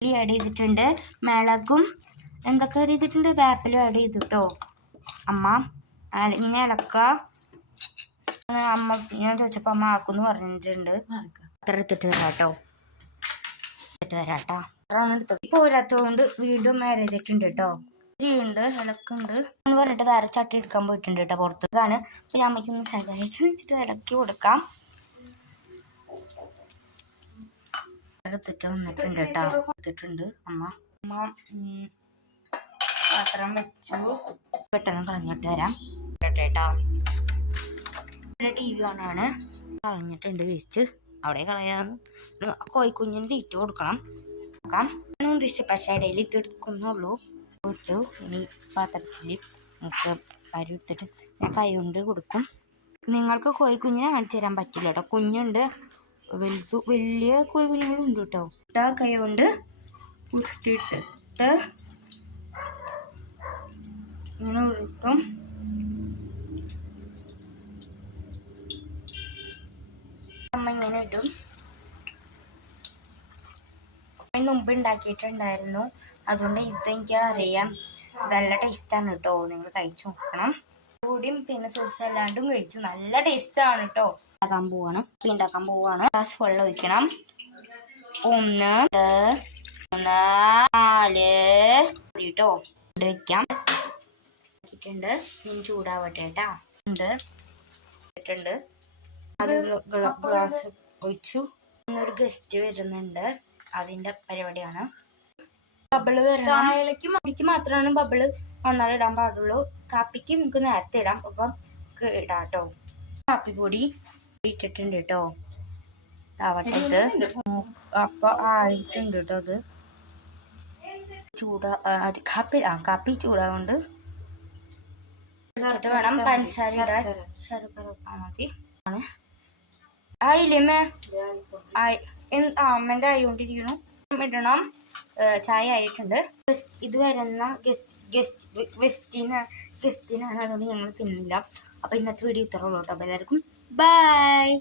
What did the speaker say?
ഉള്ളി ആഡ് ചെയ്തിട്ടുണ്ട് മിളകും എന്തൊക്കെ ആഡ് ചെയ്തിട്ടുണ്ട്? വേപ്പിലും ആഡ് ചെയ്തു കേട്ടോ അമ്മ ഇങ്ങനെ ഇളക്കുക അമ്മ ഞാൻ ചോദിച്ചപ്പോൾ അമ്മ ആക്കുമെന്ന് പറഞ്ഞിട്ടുണ്ട്. അത്ര എടുത്തിട്ട് തരാം കേട്ടോ. എടുത്തിട്ട് തരാം കേട്ടോ. അത്രയാണ് എടുത്തത്. പോരാത്തതുകൊണ്ട് വീണ്ടും ആഡ് ചെയ്തിട്ടുണ്ട് കേട്ടോ. ചെയ്യുന്നുണ്ട് ഇളക്കുണ്ട് എന്ന് പറഞ്ഞിട്ട് വേറെ ചട്ടി എടുക്കാൻ പോയിട്ടുണ്ട് കേട്ടോ പുറത്ത് ഇതാണ് അപ്പോൾ ഞാൻ അമ്മയ്ക്ക് ഒന്ന് ചെറുതായിട്ട് വെച്ചിട്ട് ഇളക്കി കൊടുക്കാം. എടുത്തിട്ട് വന്നിട്ടുണ്ട് കേട്ടോ. എടുത്തിട്ടുണ്ട്. അമ്മ അമ്മ പാത്രം വെച്ചു. പെട്ടെന്ന് കളഞ്ഞിട്ട് തരാം കേട്ടോ ടി വി കാണാണ് കളഞ്ഞിട്ടുണ്ട് വേസ്റ്റ്. അവിടെ കളയാന്ന് കോഴിക്കുഞ്ഞിന് തീറ്റ കൊടുക്കണം. നോക്കാം. ഉദ്ദേശിച്ച പച്ചടയിൽ ഇത് എടുക്കുന്നുള്ളൂ. ഇട്ടു ഇനി പാത്രത്തിൽ നമുക്ക് അരി എടുത്തിട്ട് ഞാൻ കൈ കൊണ്ട് കൊടുക്കും. നിങ്ങൾക്ക് കോഴിക്കുഞ്ഞിനെ കാണിച്ചു തരാൻ പറ്റില്ല കേട്ടോ. കുഞ്ഞുണ്ട്. വലുത് വലിയ കോഴിക്കുഞ്ഞുങ്ങളും ഉണ്ട് കേട്ടോ ഇട്ട കൈ കൊണ്ട് ഉരുട്ടിട്ടിട്ട് ഇങ്ങനെ ഉരുട്ടും. അമ്മ ഇങ്ങനെ ഇടും. മുമ്പ് ഉണ്ടാക്കിയിട്ടുണ്ടായിരുന്നു. അതുകൊണ്ട് ഇത് എനിക്ക് അറിയാം നല്ല ടേസ്റ്റാണ് കേട്ടോ നിങ്ങൾ കഴിച്ചു നോക്കണം. കൂടിയും പിന്നെ സോസ് അല്ലാണ്ടും കഴിച്ചു. നല്ല ടേസ്റ്റാണ് കേട്ടോ ഉണ്ടാക്കാൻ പോവാണ്. ഇപ്പൊ ഉണ്ടാക്കാൻ പോവാണ്. ഗ്ലാസ് വെള്ളം ഒഴിക്കണം. ഒന്ന് മൂന്ന് നാല്. കേട്ടോ ഇവിടെ വെക്കാം. ഇട്ടിട്ടുണ്ട്. ഇനി ചൂടാവട്ടെ കേട്ടാ. ഉണ്ട്. ഇട്ടിട്ടുണ്ട്. അത് ഗ്ലാസ് ഒഴിച്ചു. ഒരു ഗസ്റ്റ് വരുന്നുണ്ട്. അതിന്റെ പരിപാടിയാണ്. ബബിൾ ചായക്ക് എനിക്ക് മാത്രമാണ് ബബിൾ വന്നാലും ഇടാൻ പാടുള്ളൂ. കാപ്പിക്ക് നമുക്ക് നേരത്തെ ഇടാം. അപ്പം ഇടാട്ടോ കാപ്പിപ്പൊടി ഇട്ടിട്ടുണ്ട് കേട്ടോ ആവട്ടെ ഇത് അപ്പൊ ആയിട്ടുണ്ട് കേട്ടോ അത് ചൂടാ അത് കാപ്പി ആ കാപ്പി ചൂടാവുണ്ട് വെച്ചിട്ട് വേണം പഞ്ചസാര ഇടാൻ. ശർക്കര. ഇട്ടാൽ മതി. ആണ്. ആയില്ലേ മേ ആയി. ആ അമ്മന്റെ ആയിക്കൊണ്ടിരിക്കുന്നു. ഇടണം. ചായ ആയിട്ടുണ്ട്. ഇത് വരുന്ന ഗസ്റ്റ് ഗസ്റ്റ് ഗസ്റ്റിനാണ് ഗസ്റ്റിനാണ് അതുകൊണ്ട് ഞങ്ങൾ തിന്നില്ല. അപ്പോൾ ഇന്നത്തെ വീഡിയോ ഇത്രയുള്ളൂ കേട്ടോ അപ്പോൾ എല്ലാവർക്കും Bye.